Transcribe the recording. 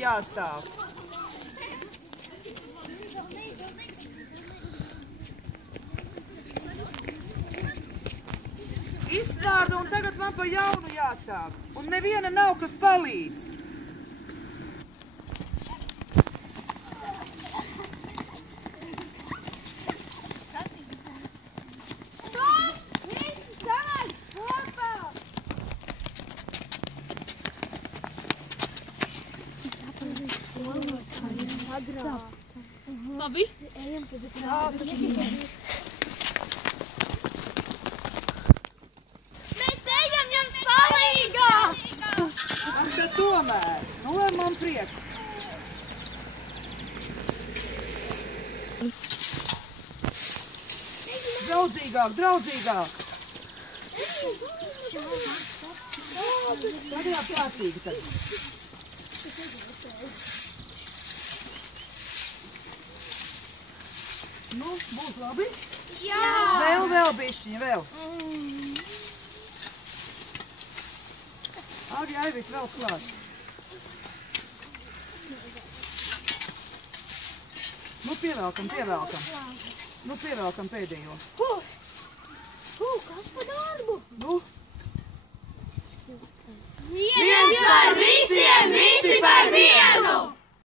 jāstāv. Izsvārdu un tagad man pa jaunu jāstāv. Un neviena nav, kas palīdz. Labi. Mēs ejam jums palīgā! Bet tomēr, nu man prieks. Draudzīgāk, draudzīgāk. Tagad prātīgi tagad. Nu, būs labi? Jā! Vēl bišķiņa, vēl. Agi, Aivīt, vēl klāt. Nu, pievelkam. Nu, pievelkam pēdējo. Kas pa darbu? Nu. Viens par visiem, visi par vienu!